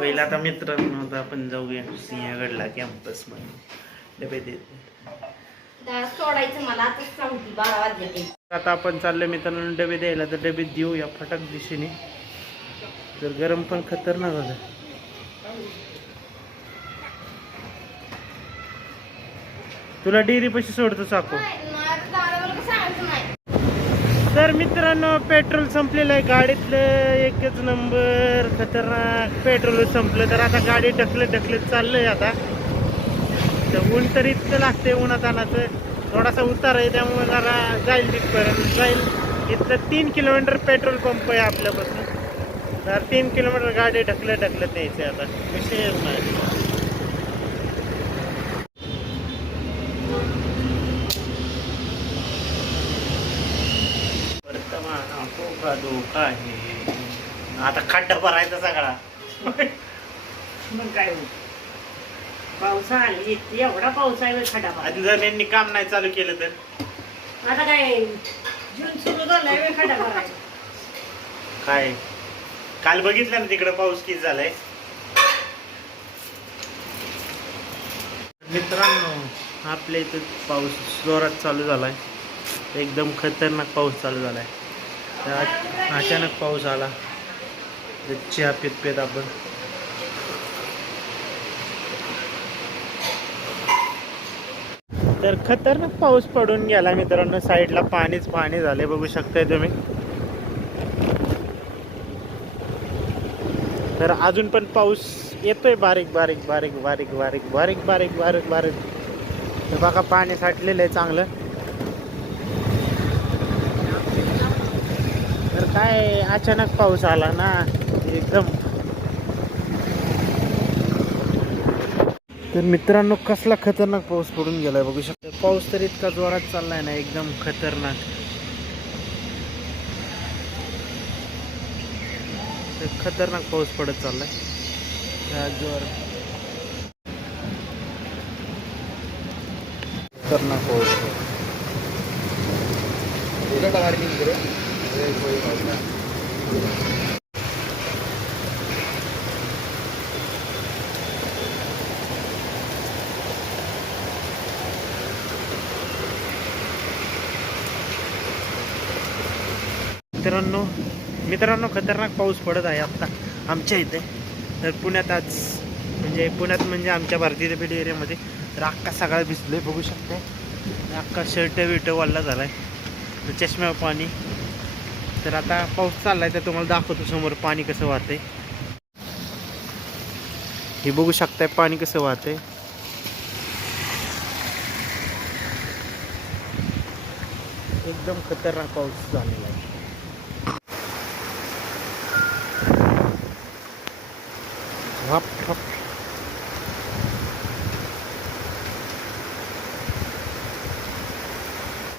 चला आता मित्रांनो आता आपण जाऊया सिंहगडला कॅम्पसमध्ये डबे देत जरा सोडायचं मला आता सांगते बारा वाजले ते आता आपण चाललोय मित्रांनो डबे द्यायला तर डबे देऊया फटाक दिशेने. तर गरम पण खतरनाक होतं तुला डेअरी पशी सोडतो चाकू. तर मित्रांनो पेट्रोल संपलेलं आहे गाडीतलं. एकच नंबर खतरनाक. पेट्रोल संपलं तर आता गाडी ढकलत ढकलत चाललंय आता. तर ऊन तर इतकं लागतंय उन्हात आणाचं थोडासा उतार आहे त्यामुळे जरा जाईल तिथपर्यंत. जाईल. इथलं तीन किलोमीटर पेट्रोल पंप आहे आपल्यापासून. तर तीन किलोमीटर गाडी ढकलत ढकलत यायचं आता. विषयच नाही. वर्तमान का धोका आहे. आता खड्डा भरायचा सगळा. मग काय पावसा आली एवढा पाऊस आहे खडा आणि जर यांनी काम नाही चालू केलं तर? आता काय जून सुरू झालाय वे खडा भरायला काय? काल बघितलं ना तिकडे पाऊस किती झालाय? मित्रांनो आपल्या इथं पाऊस जोरात चालू झालाय. एकदम खतरनाक पाऊस चालू झालाय. तर अचानक पाऊस आला. चहा पित पित आपण. तर खतरनाक पाऊस पडून गेला मित्रांनो. साईडला पाणीच पाणी झाले बघू शकताय तुम्ही. तर अजून पण पाऊस येतोय बारीक बारीक बारीक बारीक बारीक बारीक बारीक बारीक बारीक. तर बघा पाणी साठलेलं आहे चांगलं. तर काय अचानक पाऊस आला ना एकदम. तर मित्रांनो कसला खतरनाक पाऊस पडून गेलाय बघू शकता. पाऊस तर इतका जोरात चाललाय ना एकदम खतरनाक. तर खतरनाक पाऊस पडत चाललाय. त्या जोर. खतरनाक पाऊस. मित्रांनो मित्रांनो खतरनाक पाऊस पडत आहे आत्ता आमच्या इथे. तर पुण्यात आज म्हणजे पुण्यात म्हणजे आमच्या भारतीय पेठ एरियामध्ये तर अख्खा सगळा भिजलोय बघू शकते अख्खा शर्ट विट वाढला झालाय. तर चष्म्यावर पाणी तर आता पाऊस चाललाय तर तुम्हाला दाखवतो समोर पाणी कसं वाहतंय. हे बघू शकताय पाणी कसं वाहतंय. एकदम खतरनाक पाऊस झालेला आहे. हप ठप